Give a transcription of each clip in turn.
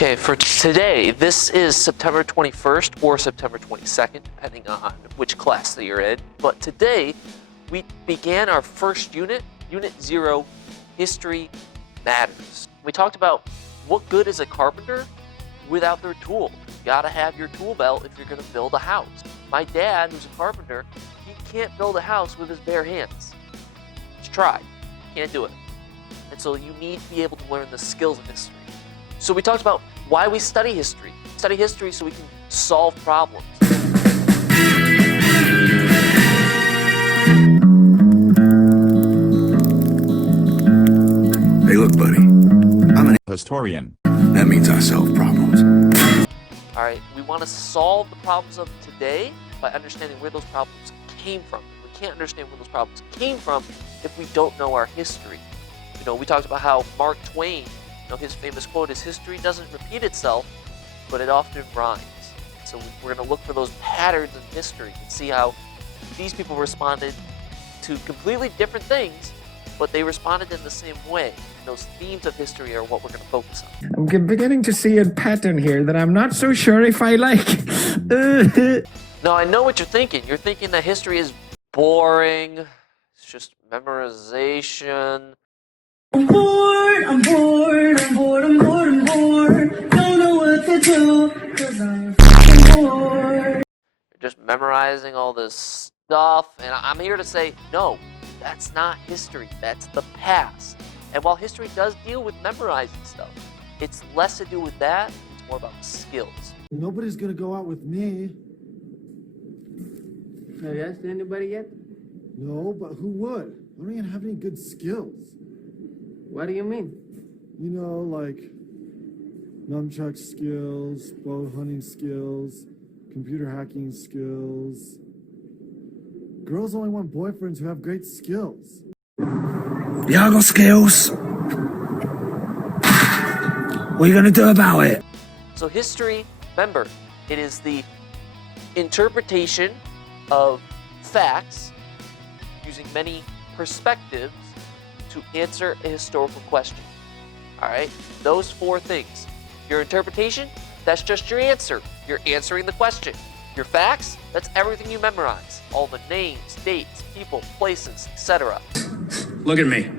Okay, for today, this is September 21st or September 22nd, depending on which class that you're in. But today, we began our first unit, Unit 0, History Matters. We talked about what good is a carpenter without their tool. You gotta have your tool belt if you're gonna build a house. My dad, who's a carpenter, he can't build a house with his bare hands. He's tried, can't do it. And so you need to be able to learn the skills of history. So we talked about why we study history. We study history so we can solve problems. Hey, look, buddy. I'm an historian. That means I solve problems. All right, we want to solve the problems of today by understanding where those problems came from. We can't understand where those problems came from if we don't know our history. You know, we talked about how Mark Twain, his famous quote is, "History doesn't repeat itself, but it often rhymes." So we're going to look for those patterns in history and see how these people responded to completely different things, but they responded in the same way. And those themes of history are what we're going to focus on. I'm beginning to see a pattern here that I'm not so sure if I like. Now, I know what you're thinking. You're thinking that history is boring. It's just memorization. I'm bored, I'm bored, I'm bored, I'm bored, I'm bored. Don't know what to do, 'cause I'm fucking bored. You're just memorizing all this stuff, and I'm here to say, no, that's not history. That's the past. And while history does deal with memorizing stuff, it's less to do with that, it's more about the skills. Nobody's gonna go out with me. Have you asked anybody yet? No, but who would? I don't even have any good skills. What do you mean? You know, like nunchuck skills, bow hunting skills, computer hacking skills. Girls only want boyfriends who have great skills. Yeah, I got skills. What are you gonna do about it? So history, remember, it is the interpretation of facts using many perspectives to answer a historical question. All right, those four things. Your interpretation, that's just your answer. You're answering the question. Your facts, that's everything you memorize. All the names, dates, people, places, etc. Look at me.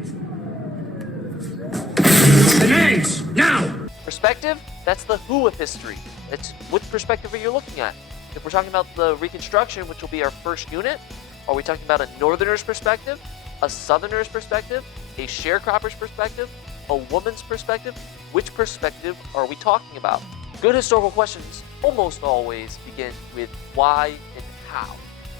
The names, now! Perspective, that's the who of history. It's which perspective are you looking at? If we're talking about the Reconstruction, which will be our first unit, are we talking about a Northerner's perspective, a Southerner's perspective, a sharecropper's perspective, a woman's perspective? Which perspective are we talking about? Good historical questions almost always begin with why and how.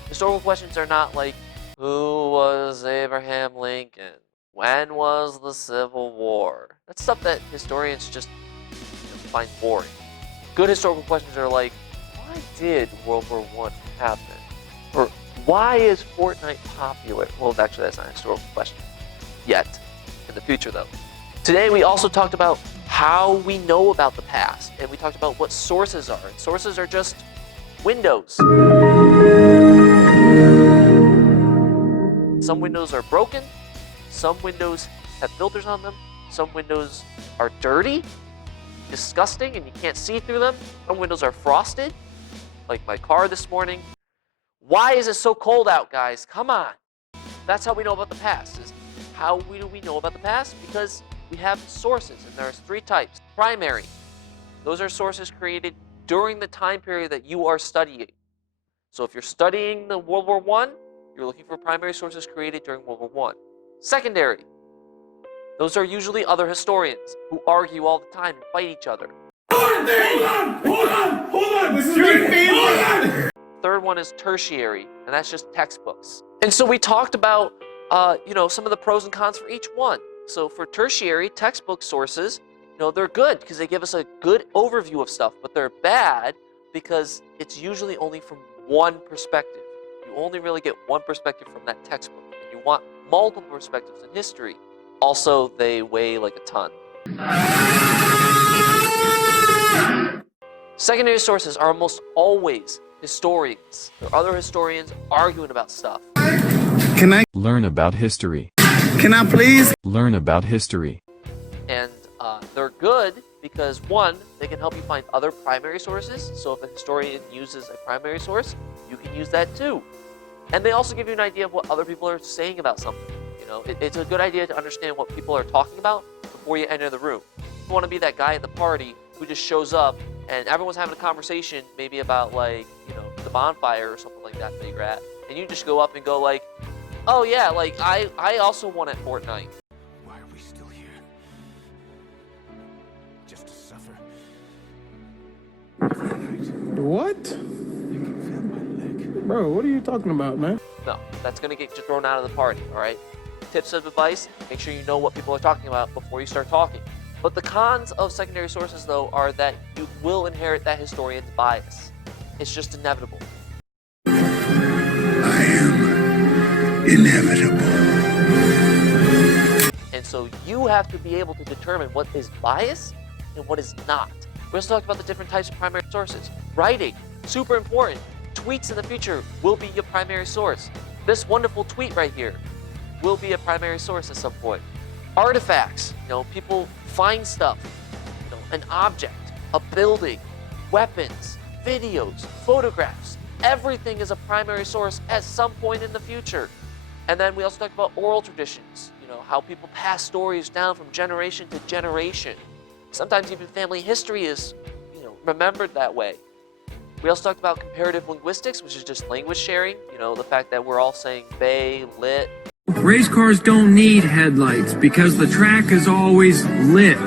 Historical questions are not like, who was Abraham Lincoln? When was the Civil War? That's stuff that historians just find boring. Good historical questions are like, why did World War I happen? Or why is Fortnite popular? Well, actually, that's not a historical question yet. In the future, though. Today, we also talked about how we know about the past, and we talked about what sources are. And sources are just windows. Some windows are broken. Some windows have filters on them. Some windows are dirty, disgusting, and you can't see through them. Some windows are frosted, like my car this morning. Why is it so cold out, guys? Come on. That's how we know about the past. How do we know about the past? Because we have sources, and there's three types. Primary. Those are sources created during the time period that you are studying. So if you're studying the World War I, you're looking for primary sources created during World War I. Secondary. Those are usually other historians who argue all the time and fight each other. Hold on! This is my favorite! Third one is tertiary, and that's just textbooks. And so we talked about some of the pros and cons for each one. So for tertiary textbook sources, they're good because they give us a good overview of stuff, but they're bad because it's usually only from one perspective. You only really get one perspective from that textbook, and you want multiple perspectives in history. Also, they weigh like a ton. Secondary sources are almost always historians. There are other historians arguing about stuff. Can I Learn about history. please? Learn about history. And they're good because one, they can help you find other primary sources. So if a historian uses a primary source, you can use that too. And they also give you an idea of what other people are saying about something. You know, it's a good idea to understand what people are talking about before you enter the room. You want to be that guy at the party who just shows up and everyone's having a conversation maybe about like, you know, the bonfire or something like that you're at. And you just go up and go like, oh yeah, like I also won at Fortnite. Why are we still here? Just to suffer. Every night, What? I can feel my leg. Bro, what are you talking about, man? No, that's going to get you thrown out of the party, all right? Tips of advice, make sure you know what people are talking about before you start talking. But the cons of secondary sources, though, are that you will inherit that historian's bias. It's just inevitable. I am inevitable. And so you have to be able to determine what is bias and what is not. We also talked about the different types of primary sources. Writing, super important. Tweets in the future will be your primary source. This wonderful tweet right here will be a primary source at some point. Artifacts, you know, people find stuff, you know, an object, a building, weapons, videos, photographs. Everything is a primary source at some point in the future. And then we also talked about oral traditions, you know, how people pass stories down from generation to generation. Sometimes even family history is, you know, remembered that way. We also talked about comparative linguistics, which is just language sharing, you know, the fact that we're all saying bay, lit. Race cars don't need headlights because the track is always lit.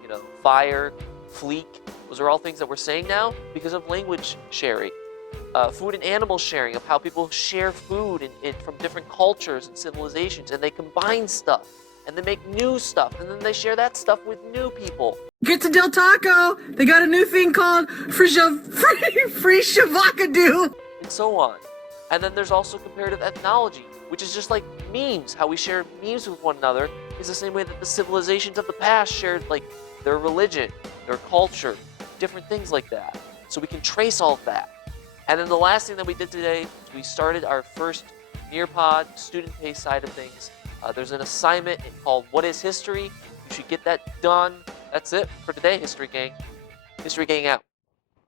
You know, fire, fleek, those are all things that we're saying now because of language sharing. Food and animal sharing, of how people share food from different cultures and civilizations, and they combine stuff, and they make new stuff, and then they share that stuff with new people. Get to Del Taco. They got a new thing called free shavakadu. And so on. And then there's also comparative ethnology, which is just like memes. How we share memes with one another is the same way that the civilizations of the past shared like their religion, their culture, different things like that. So we can trace all of that. And then the last thing that we did today is we started our first Nearpod student-paced side of things. There's an assignment called What is History? You should get that done. That's it for today, History Gang. History Gang out.